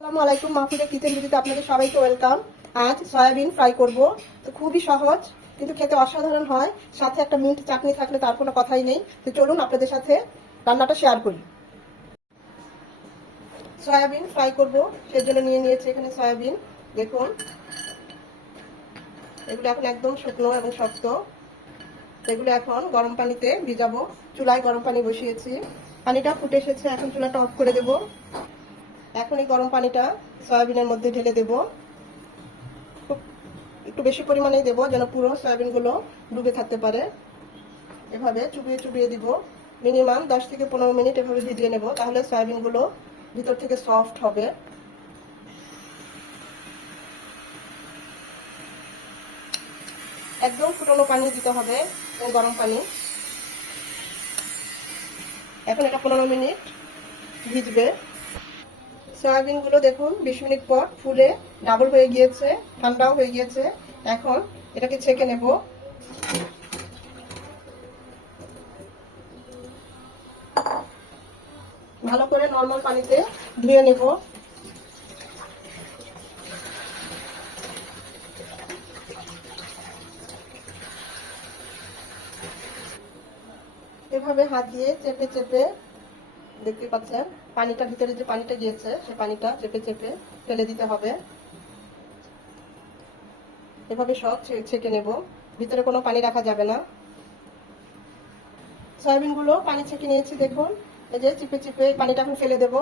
আসসালামু আলাইকুম কিচেন ভিডিওতে আপনাদের সবাইকে ওয়েলকাম। আজ সয়াবিন ফ্রাই করব। তো খুবই সহজ, কিন্তু খেতে অসাধারণ হয়। সাথে একটা মিন্ট চাটনি থাকলে তার কোনো কথাই নেই। তো চলুন আপনাদের সাথে রান্নাটা শেয়ার করি। সয়াবিন ফ্রাই করব নিয়ে নিয়েছি এখানে সয়াবিন। দেখুন, এগুলো এখন একদম শুকনো এবং শক্ত। এগুলো এখন গরম পানিতে ভিজাবো। চুলায় গরম পানি বসিয়েছি। পানিটা ফুটে এসেছে, এখন চুলাটা অফ করে দেবো। এখন এই গরম পানিটা সয়াবিনের মধ্যে ঢেলে দেব। খুব একটু বেশি পরিমাণেই দেবো যেন পুরো সয়াবিনগুলো ডুবে থাকতে পারে। এভাবে চুবিয়ে চুবিয়ে দিব। মিনিমাম দশ থেকে পনেরো মিনিট এভাবে ভিজিয়ে নেব তাহলে সয়াবিনগুলো ভিতর থেকে সফট হবে। একদম ফুটানো পানি দিতে হবে গরম পানি। এখন এটা পনেরো মিনিট ভিজবে। সয়াবিনগুলো দেখুন, বিশ মিনিট পর ফুলে ডাবল হয়ে গিয়েছে, ঠান্ডাও হয়ে গিয়েছে। এখন এটাকে ছেঁকে নেব। ভালো করে নর্মাল পানিতে ধুয়ে নেব। এভাবে হাত দিয়ে চেপে চেপে দেখতে পাচ্ছেন, পানিটা ভিতরে যে পানিটা গিয়েছে, সে পানিটা চেপে চেপে ফেলে দিতে হবে। এভাবে সব ছেঁকে নেব। ভিতরে কোনো পানি রাখা যাবে না। সয়াবিনগুলো পানি ছেঁকে নিয়েছি, দেখুন। এই যে চিপে চিপে পানিটা এখন ফেলে দেব।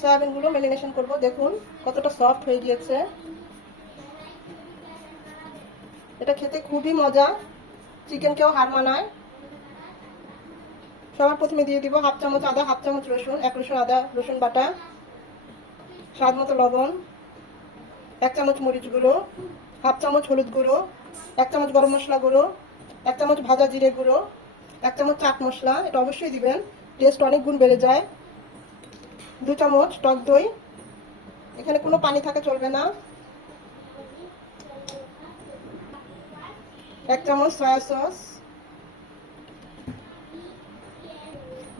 সয়াবিনগুলো ম্যারিনেশন করব, দেখুন কতটা সফট হয়ে গিয়েছে। এটা খেতে খুবই মজা। চিকেনকেও হার মানায়। সবার প্রথমে দিয়ে দিব হাফ চামচ আদা, হাফ চামচ রসুন, এক রসুন আদা, রসুন বাটা, স্বাদ মতো লবণ, এক চামচ মরিচ গুঁড়ো, হাফ চামচ হলুদ গুঁড়ো, এক চামচ গরম মশলা গুঁড়ো, এক চামচ ভাজা জিরে গুঁড়ো, এক চামচ চাট মশলা, এটা অবশ্যই দিবেন টেস্ট অনেক গুণ বেড়ে যায়। দু চামচ টক দই, এখানে কোনো পানি থাকা চলবে না। এক চামচ soya sauce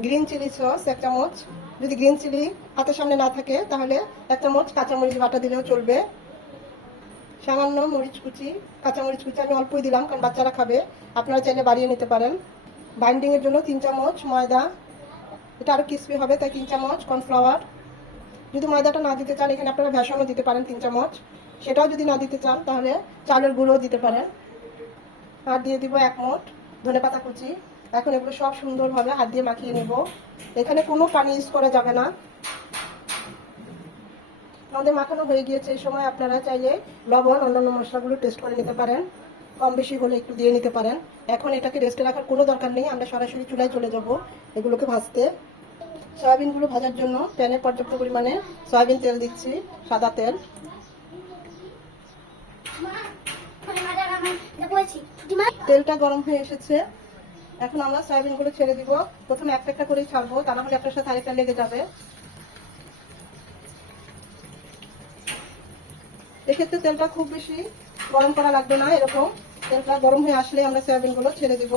green chilli sauce এক চামচ যদি গ্রিন চিলি হাতের সামনে না থাকে, তাহলে এক চামচ কাঁচামরিচ বাটা দিলেও চলবে। সামান্য মরিচ কুচি, কাঁচামরিচ কুচি আমি অল্পই দিলাম, কারণ বাচ্চারা খাবে। আপনারা চাইলে বাড়িয়ে নিতে পারেন। বাইন্ডিং এর জন্য তিন চামচ ময়দা। এটা আরও ক্রিসপি হবে, তাই তিন চামচ কর্নফ্লাওয়ার। যদি ময়দাটা না দিতে চান, এখানে আপনারা ভেষণও দিতে পারেন তিন চামচ। সেটাও যদি না দিতে চান, তাহলে চালের গুঁড়ো দিতে পারেন। আর দিয়ে দিব এক মুঠ ধনে পাতা কুচি। এখন এগুলো সব সুন্দরভাবে হাত দিয়ে মাখিয়ে নেব। এখানে কোনো পানি ইউজ করা যাবে না। আমাদের মাখানো হয়ে গিয়েছে এই সময় আপনারা চাইলে লবণ অন্যান্য মশলাগুলো টেস্ট করে নিতে পারেন। কম বেশি হলে একটু দিয়ে নিতে পারেন। এখন এটাকে রেস্টে রাখার কোনো দরকার নেই আমরা সরাসরি চুলায় চলে যাব এগুলোকে ভাজতে। সয়াবিনগুলো ভাজার জন্য প্যানে পর্যাপ্ত পরিমাণে সয়াবিন তেল দিচ্ছি সাদা তেল। তেলটা গরম হয়ে এসেছে। এখন আমরা সয়াবিনগুলো ছেড়ে দিব। প্রথমে একটা একটা করেই ছাড়বো তা না হলে আপনার সাথে আরেকটা লেগে যাবে। এক্ষেত্রে তেলটা খুব বেশি গরম করা লাগবে না, এরকম। তেলটা গরম হয়ে আসলে আমরা সয়াবিনগুলো ছেড়ে দিব।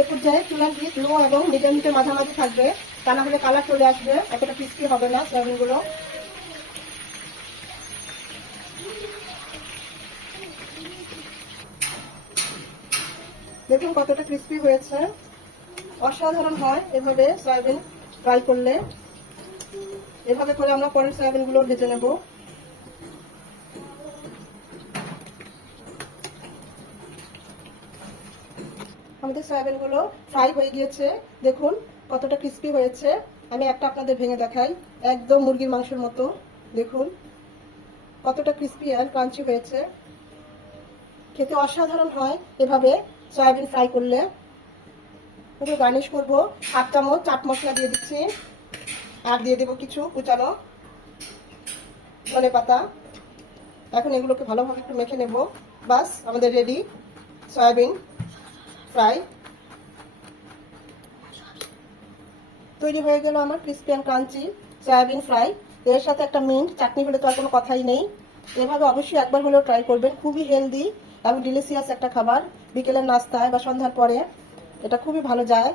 এ পর্যায়ে চুলার হিট লো এবং মিডিয়াম হিটের মাঝামাঝি থাকবে। তা না হলে কালার চলে আসবে, এতটা ক্রিস্পি হবে না সয়াবিন দেখুন কতটা ক্রিস্পি হয়েছে। অসাধারণ হয় এভাবে সয়াবিন ফ্রাই করলে। এভাবে করে আমরা পরের সয়াবিনগুলো ভেজে নেব। আমাদের সয়াবিনগুলো ফ্রাই হয়ে গিয়েছে। দেখুন কতটা ক্রিস্পি হয়েছে। আমি একটা আপনাদের ভেঙে দেখাই। একদম মুরগির মাংসের মতো। দেখুন কতটা ক্রিস্পি আর ক্রাঞ্চি হয়েছে। খেতে অসাধারণ হয় এভাবে। সয়াবিন ফ্রাই করলে পুরো গার্নিশ করব। হাফ চামচ চাট মশলা দিয়ে দিচ্ছি। আর দিয়ে দেবো কিছু কুচানো ধনে পাতা। এখন এগুলোকে ভালোভাবে একটু মেখে নেব। বাস, আমাদের রেডি সয়াবিন ফ্রাই। তৈরি হয়ে গেল আমার crispy and crunchy soyabean fry. এর সাথে একটা মিন্ট, চাটনি হলে তো আর কোনো কথাই নেই। এভাবে অবশ্যই একবার হলেও ট্রাই করবেন। খুবই হেলদি এবং ডিলিসিয়াস একটা খাবার। বিকেলের নাস্তায় বা সন্ধ্যার পরে। এটা খুবই ভালো যায়।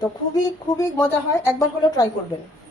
তো খুবই খুবই মজা হয়। একবার হলেও ট্রাই করবেন।